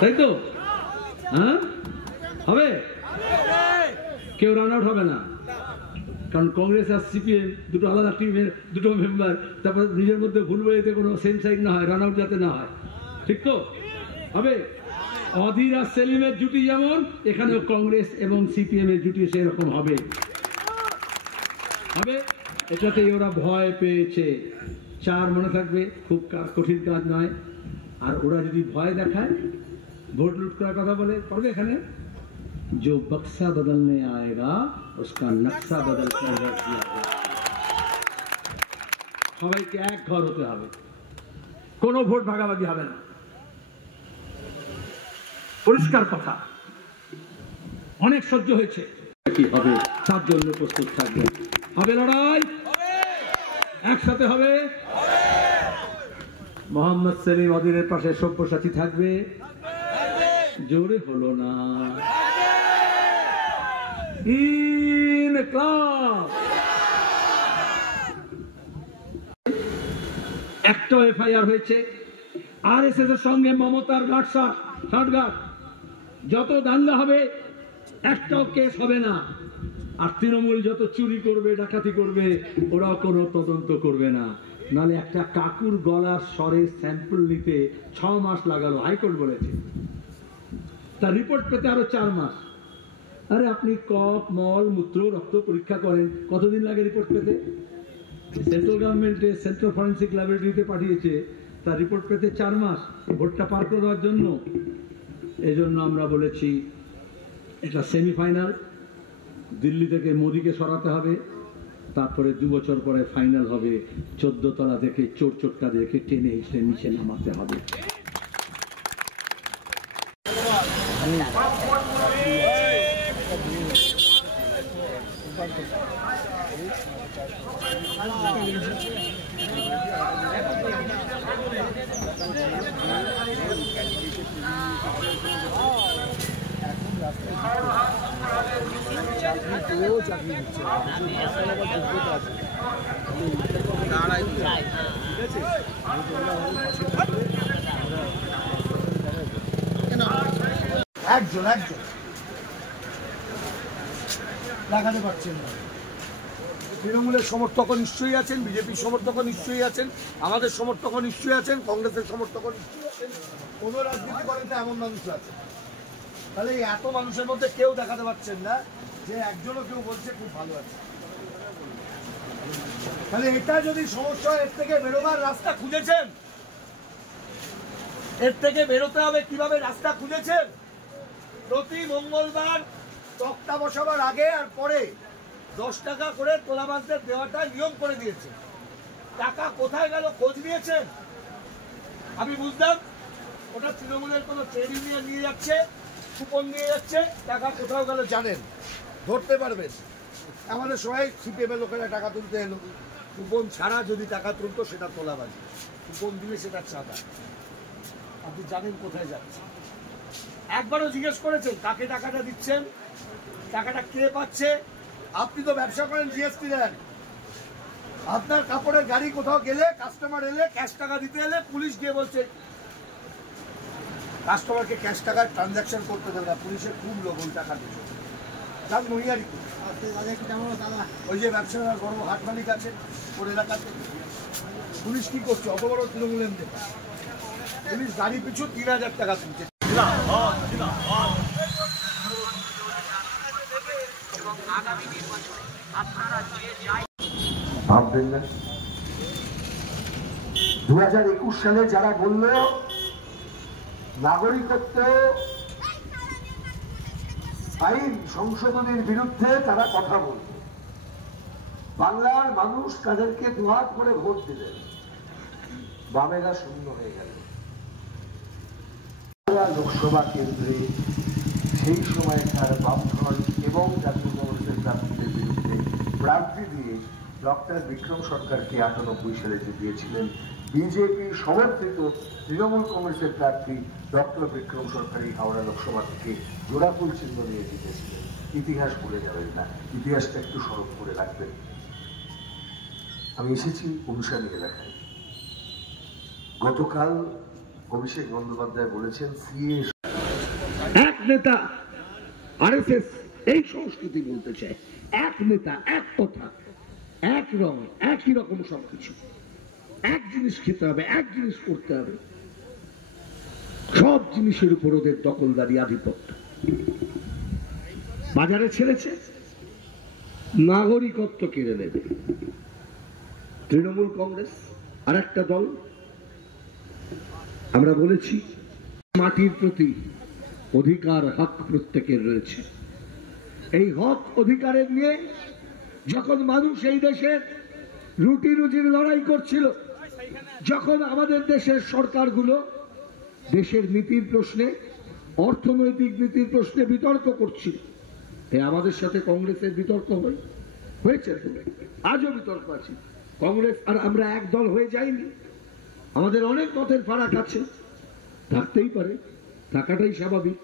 তাই তো? হ্যাঁ, হবে? কেউ রান আউট হবে না, কারণ কংগ্রেস আর সিপিএম দুটো আলাদা টিমের দুটো মেম্বার, তারপর নিজের মধ্যে ভুল বইতে কোনো সেম সাইড না হয়, রান আউট যাতে না হয়। ঠিক তো? হবে। অধীর আর সেলিমের জুটি যেমন, এখানেও কংগ্রেস এবং সিপিএম এর জুটি সেরকম হবে। হবে, এটাতেই ওরা ভয় পেয়েছে। চার মনে থাকবে, খুব কঠিন কাজ নয়। আর ওরা যদি ভয় দেখায়, ভোট লুট করার কথা বলে, করবে এখানে, जो बक्सा बदलने आएगा उसका नक्शा बदल कर रख दिया जाएगा। সবাইকে এক ঘর হতে হবে, কোনো ভোট ভাগাভাগি হবে না, পরিষ্কার কথা। অনেক সহ্য হয়েছে, কি হবে তার জন্য প্রস্তুত থাকবে। হবে লড়াই, একসাথে হবে। মোহাম্মদ সেলিম অধীরের পাশে সব্যসাচী থাকবে, জোরে হলো না। একটা এফআইআর হয়েছে আরএসএস এর সঙ্গে মমতার ঘাটঘাট, যত দাঙ্গা হবে একটাও কেস হবে না। আর তৃণমূল যত চুরি করবে, ডাকাতি করবে, ওরাও কোনো তদন্ত করবে না। নালে একটা কাকুর গলার স্বরে স্যাম্পল নিতে 6 মাস লাগালো, হাইকোর্ট বলেছে। তার রিপোর্ট পেতে আরো 4 মাস। আরে আপনি কফ, মল, মূত্র, রক্ত পরীক্ষা করেন, কতদিন লাগে রিপোর্ট পেতে? সেন্ট্রাল গভর্নমেন্টে সেন্ট্রাল ফরেন্সিক ল্যাবরেটরিতে পাঠিয়েছে, তার রিপোর্ট পেতে 4 মাস, ভোটটা পার করে দেওয়ার জন্য। এজন্য আমরা বলেছি এটা সেমিফাইনাল, দিল্লি থেকে মোদিকে সরাতে হবে, তারপরে 2 বছর পরে ফাইনাল হবে। 14 তলা থেকে চোর চোটকা দেখে টেনে এসে নিচে নামাতে হবে। একজন দেখাতে পারছেন না। তৃণমূলের সমর্থকও নিশ্চয়ই আছেন, বিজেপির সমর্থকও নিশ্চয়ই আছেন, আমাদের সমর্থকও নিশ্চয়ই আছেন, কংগ্রেসের সমর্থকও নিশ্চয়ই আছেন, কোনো রাজনীতি করেন না এমন মানুষ আছে। তাহলে এই এত মানুষের মধ্যে কেউ দেখাতে পারছেন না যে একজনও কেউ বলছে খুব ভালো আছে। তাহলে এটা যদি সমস্যা, এর থেকে বেরোবার রাস্তা খুঁজেছেন? এর থেকে বেরোতে হবে কিভাবে রাস্তা খুঁজেছেন? প্রতি মঙ্গলবার তক্তা বসাবার আগে আর পরে 10 টাকা করে তোলাবাজদের দেওয়াটা নিয়ম করে দিয়েছে। টাকা কোথায় গেল খোঁজ নিয়েছেন? আমি বুঝলাম ওটা তৃণমূলের কোনো ট্রেড ইউনিয়ন নিয়ে যাচ্ছে, কুপন নিয়ে যাচ্ছে, টাকা কোথাও গেল জানেন, ধরতে পারবেন। আমাদের সবাই সিপিএম এর লোকেরা টাকা তুলতে এলো, কুপন ছাড়া যদি টাকা তুলতো সেটা তোলাবাজি, কুপন দিলে সেটা চাঁদা। আপনি জানেন কোথায় যাচ্ছে। একবারও জিজ্ঞেস করেছেন কাকে টাকাটা দিচ্ছেন, টাকাটা কে পাচ্ছে? আপনি তো ব্যবসা করেন, জিএসটি দেন। আপনার কাপড়ের গাড়ি কোথাও গেলে, কাস্টমার এলে, ক্যাশ টাকা দিতে এলে পুলিশ গিয়ে বলছে কাস্টমারকে ক্যাশ টাকার ট্রানজাকশন করতে দেবে না, পুলিশের খুব লোক ওই টাকা দিচ্ছে। তার মহিয়ারি ওই যে ব্যবসাদার বড় হাট মালিক আছে ওর এলাকাতে, পুলিশ কি করছে? অত বড় তৃণমূলের পুলিশ গাড়ি পিছু 3000 টাকা তুলছে। ভাববেন না 2021 সালে যারা বলল নাগরিকত্ব আইন সংশোধনের বিরুদ্ধে, তারা কথা বলল। বাংলার মানুষ তাদেরকে দুহাত করে ভোট দিলেন, বামেরা শূন্য হয়ে গেল। লোকসভা কেন্দ্রে সেই সময় তার বামফ্রন্ট এবং জাতীয় কংগ্রেসের প্রার্থীদের বিরুদ্ধে প্রার্থী দিয়ে ডক্টর বিক্রম সরকারকে 98 সালে জিতিয়েছিলেন। বিজেপি সমর্থিত তৃণমূল কংগ্রেসের প্রার্থী ডক্টর বিক্রম সরকার এই হাওড়া লোকসভা থেকে জোড়াফুল চিহ্ন নিয়ে জিতেছিলেন। ইতিহাস ভুলে যাবেন না, ইতিহাসটা একটু স্মরণ করে রাখবেন। আমি এসেছি অনুসারী এলাকায়। গতকাল অভিষেক বন্দ্যোপাধ্যায় বলেছেন সিএ এক নেতা আরএসএস এই সংস্কৃতি বলতে চায়, এক নেতা, এক কথা, এক রং, একই রকম সবকিছু, এক জিনিস খেতে হবে, এক জিনিস করতে হবে, সব জিনিসের উপর ওদের দখলদারি, আধিপত্য। বাজারে ছেড়েছে, নাগরিকত্ব কেড়ে নেবে। তৃণমূল কংগ্রেস আর একটা দল, আমরা বলেছি মাটির প্রতি অধিকার, হক প্রত্যেকের রয়েছে। এই হক অধিকারের নিয়ে যখন মানুষ এই দেশের রুটি রুজির লড়াই করছিল, যখন আমাদের দেশের সরকারগুলো দেশের নীতির প্রশ্নে, অর্থনৈতিক নীতির প্রশ্নে বিতর্ক করছিল, আমাদের সাথে কংগ্রেসের বিতর্ক হয়েছে, আজও বিতর্ক আছে। কংগ্রেস আর আমরা এক দল হয়ে যাইনি, আমাদের অনেক মতের ফারাক আছে, থাকতেই পারে, থাকাটাই স্বাভাবিক।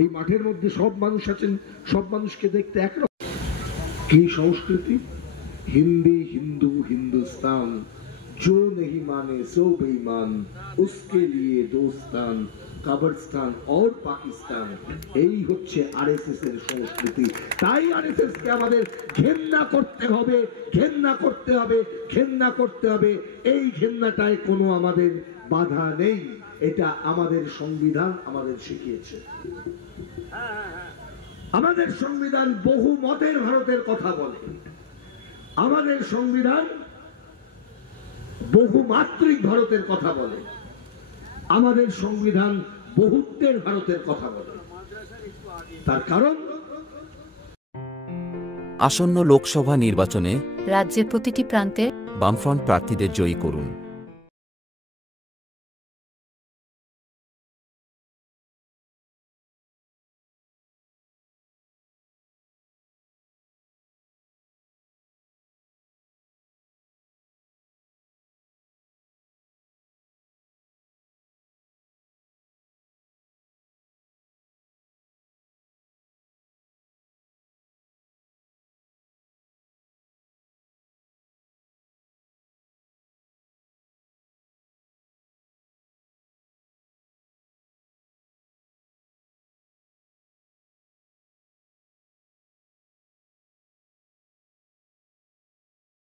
এই মাঠের মধ্যে সব মানুষ আছেন, সব মানুষকে দেখতে একরকম। কি সংস্কৃতি? হিন্দি, হিন্দু, হিন্দুস্তান, जो नहीं माने सो बेईमान, उसके लिए दोस्तान, কবরস্থান और পাকিস্তান। এই হচ্ছে আরএসএস এর সংস্কৃতি। তাই আরএসএস কে আমাদের ঘেন্না করতে হবে, ঘেন্না করতে হবে, ঘেন্না করতে হবে। এই ঘেন্নাটায় কোনো আমাদের বাধা নেই, এটা আমাদের সংবিধান আমাদের শিখিয়েছে। আমাদের সংবিধান বহু মতের ভারতের কথা বলে, আমাদের সংবিধান বহুমাত্রিক ভারতের কথা বলে, আমাদের সংবিধান বহুত্বের ভারতের কথা বলে। তার কারণ আসন্ন লোকসভা নির্বাচনে রাজ্যের প্রতিটি প্রান্তে বামফ্রন্ট প্রার্থীদের জয়ী করুন।